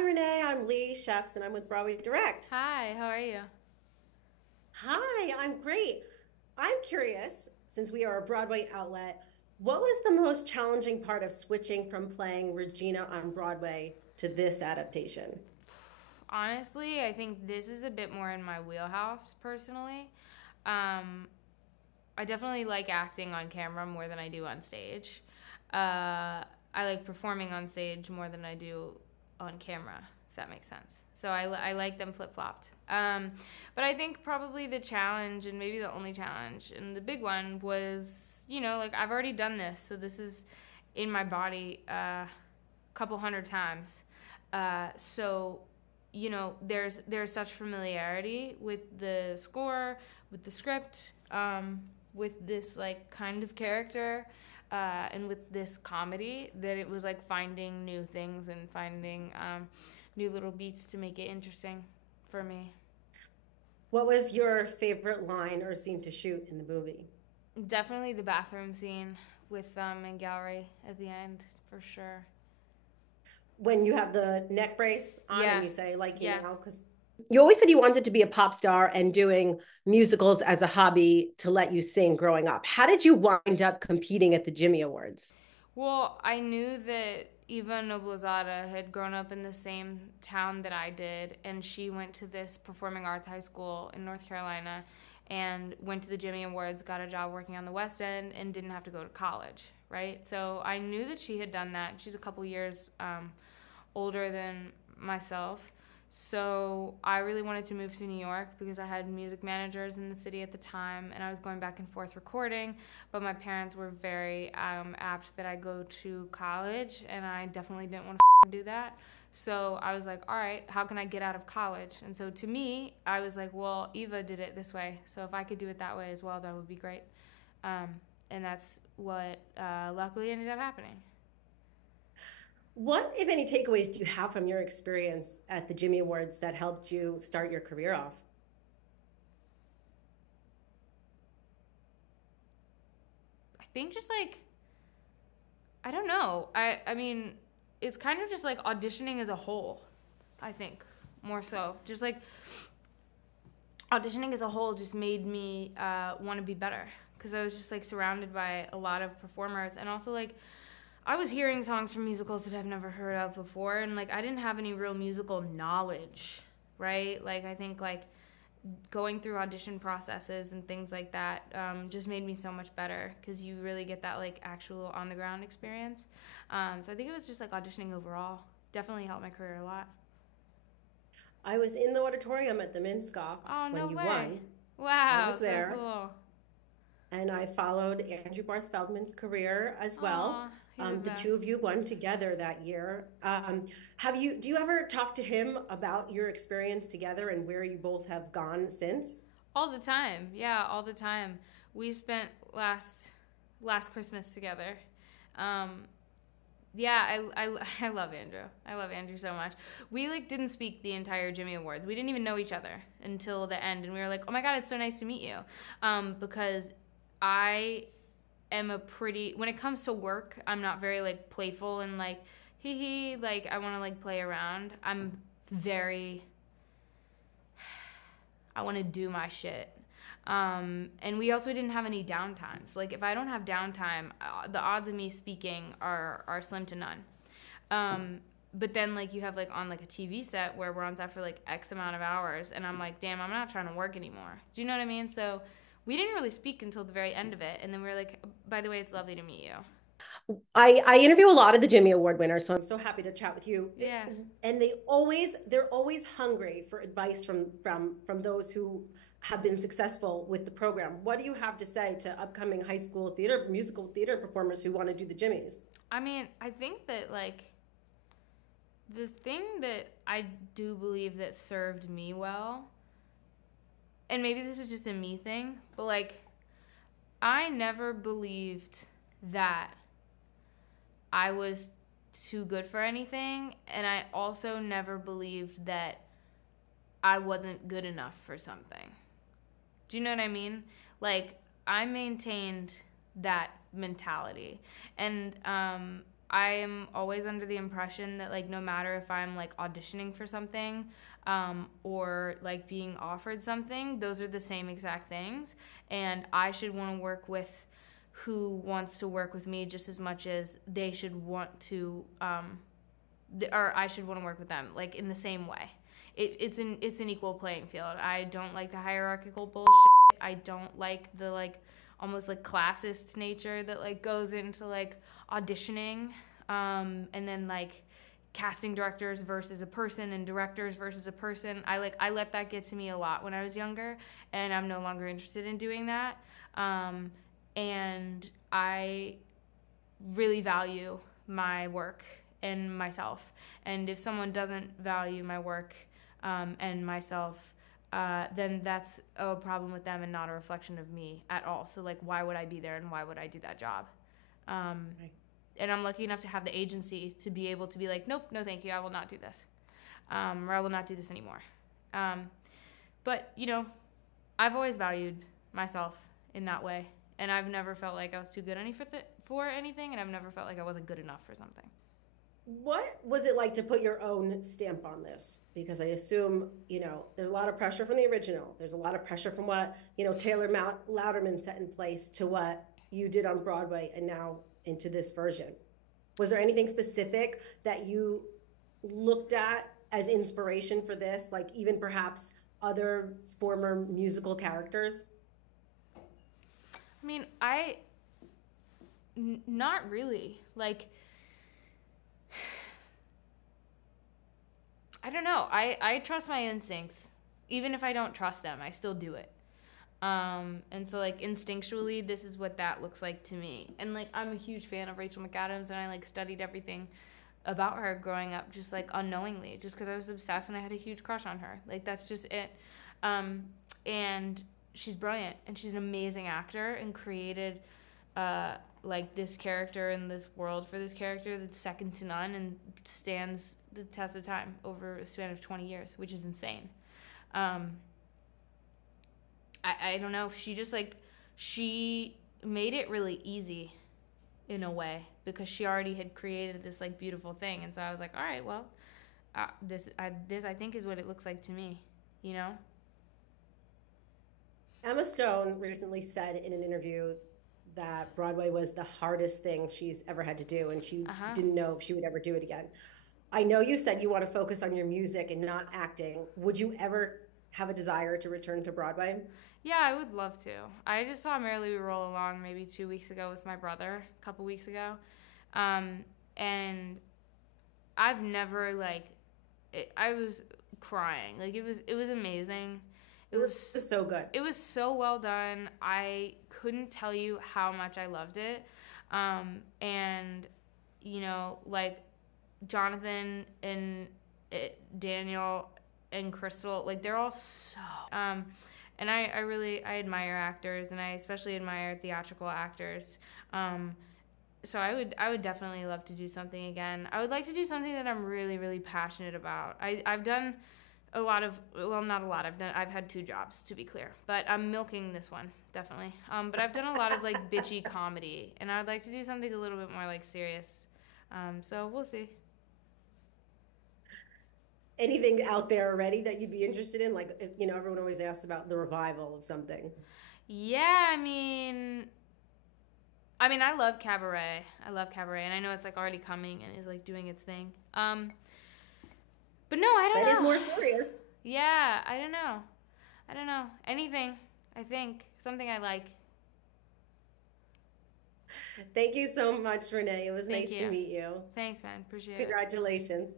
Hi, Renee. I'm Lee Sheps, and I'm with Broadway Direct. Hi, how are you? Hi, I'm great. I'm curious, since we are a Broadway outlet, what was the most challenging part of switching from playing Regina on Broadway to this adaptation? Honestly, I think this is a bit more in my wheelhouse personally. Um, I definitely like acting on camera more than I do on stage. I like performing on stage more than I do on camera, if that makes sense. So I like them flip flopped. But I think probably the challenge, and maybe the only challenge, and the big one was, like I've already done this, so this is in my body a couple hundred times. So there's such familiarity with the score, with the script, with this like kind of character, and with this comedy that it was like finding new things and finding new little beats to make it interesting for me. What was your favorite line or scene to shoot in the movie? Definitely the bathroom scene with and Gallery at the end for sure. When you have the neck brace on Yeah, and you say, like you yeah. now, because you always said you wanted to be a pop star and doing musicals as a hobby to let you sing growing up. How did you wind up competing at the Jimmy Awards? Well, I knew that Eva Noblezada had grown up in the same town that I did, and she went to this performing arts high school in North Carolina and went to the Jimmy Awards, got a job working on the West End, and didn't have to go to college, right? So I knew that she had done that. She's a couple years older than myself. So I really wanted to move to New York because I had music managers in the city at the time and I was going back and forth recording. But my parents were very apt that I go to college and I definitely didn't want to do that. So I was like, all right, how can I get out of college? And so to me, I was like, well, Eva did it this way. So if I could do it that way as well, that would be great. Um, and that's what luckily ended up happening. What, if any, takeaways do you have from your experience at the Jimmy Awards that helped you start your career off? I think just like I don't know. I mean, it's kind of just like auditioning as a whole. I think more so, just like auditioning as a whole, just made me want to be better because I was just like surrounded by a lot of performers, and also like I was hearing songs from musicals that I've never heard of before, and like I didn't have any real musical knowledge, right? Like I think like going through audition processes and things like that just made me so much better because you really get that like actual on the ground experience. So I think it was just like auditioning overall definitely helped my career a lot. I was in the auditorium at the Minskoff Oh, when no you way. won. I Wow, was so there, cool. and I followed Andrew Barth Feldman's career as well. Oh, he's the The two best. of you won together that year. Do you ever talk to him about your experience together and where you both have gone since? All the time. Yeah, all the time. We spent last Christmas together. Um, yeah, I love Andrew. I love Andrew so much. We like didn't speak the entire Jimmy Awards. We didn't even know each other until the end, and we were like, "Oh my God, it's so nice to meet you," because I am a pretty when it comes to work, I'm not very like playful and like hee hee like I want to like play around. I'm very I want to do my shit. And we also didn't have any downtimes. Like if I don't have downtime, the odds of me speaking are slim to none. Um, but then like you have like on like a TV set where we're on set for like X amount of hours, and I'm like, damn, I'm not trying to work anymore. Do you know what I mean? So we didn't really speak until the very end of it, and then we were like, by the way, it's lovely to meet you. I interview a lot of the Jimmy Award winners, so I'm so happy to chat with you. Yeah. And they're always hungry for advice from those who have been successful with the program. What do you have to say to upcoming high school theater musical theater performers who want to do the Jimmys? I mean, I think that like the thing that I do believe that served me well, and maybe this is just a me thing, but like I never believed that I was too good for anything, and I also never believed that I wasn't good enough for something. Do you know what I mean? Like I maintained that mentality, and I'm always under the impression that like no matter if I'm like auditioning for something or like being offered something, those are the same exact things, and I should want to work with who wants to work with me just as much as they should want to or I should want to work with them, like in the same way. It's an equal playing field. I don't like the hierarchical bullshit. I don't like the like almost like classist nature that like goes into like auditioning, and then like casting directors versus a person and directors versus a person. I let that get to me a lot when I was younger, and I'm no longer interested in doing that. And I really value my work and myself. And if someone doesn't value my work and myself, then that's a problem with them and not a reflection of me at all. So, like, why would I be there and why would I do that job? Right. And I'm lucky enough to have the agency to be able to be like, nope, no thank you, I will not do this. Or I will not do this anymore. But, you know, I've always valued myself in that way. And I've never felt like I was too good for anything, and I've never felt like I wasn't good enough for something. What was it like to put your own stamp on this? Because I assume, there's a lot of pressure from the original. There's a lot of pressure from what, Taylor Louderman set in place to what you did on Broadway and now into this version. Was there anything specific that you looked at as inspiration for this, like even perhaps other former musical characters? I mean, not really. Like, I don't know. I trust my instincts. Even if I don't trust them, I still do it. And so, like, instinctually, this is what that looks like to me. And, like, I'm a huge fan of Rachel McAdams, and I, like, studied everything about her growing up just, like, unknowingly. Just because I was obsessed and I had a huge crush on her. Like, that's just it. And she's brilliant, and she's an amazing actor and created, like, this character and this world for this character that's second to none and stands the test of time over a span of 20 years, which is insane. I don't know. She just, like, she made it really easy in a way because she already had created this, like, beautiful thing. And so I was like, all right, well, this I think is what it looks like to me, you know? Emma Stone recently said in an interview that Broadway was the hardest thing she's ever had to do, and she didn't know if she would ever do it again. I know you said you want to focus on your music and not acting. Would you ever have a desire to return to Broadway? Yeah, I would love to. I just saw Merrily We Roll Along maybe 2 weeks ago with my brother, a couple weeks ago. And I've never, like, I was crying. Like, it was amazing. It was so good. It was so well done. I couldn't tell you how much I loved it. And, like, Jonathan and Daniel and Crystal, like, they're all so... and I really admire actors, and I especially admire theatrical actors. So I would definitely love to do something again. I would like to do something that I'm really, really passionate about. I've done a lot of, well, not a lot. I've had 2 jobs, to be clear, but I'm milking this one, definitely. But I've done a lot of, like, bitchy comedy, and I would like to do something a little bit more, like, serious. So we'll see. Anything out there already that you'd be interested in? Like, everyone always asks about the revival of something. Yeah, I mean, I love cabaret. And I know it's, like, already coming and is, like, doing its thing. But no, I don't know. That is more serious. Yeah, I don't know. Anything, I think. Something I like. Thank you so much, Renee. It was nice to meet you. Thanks, man. Appreciate it. Congratulations.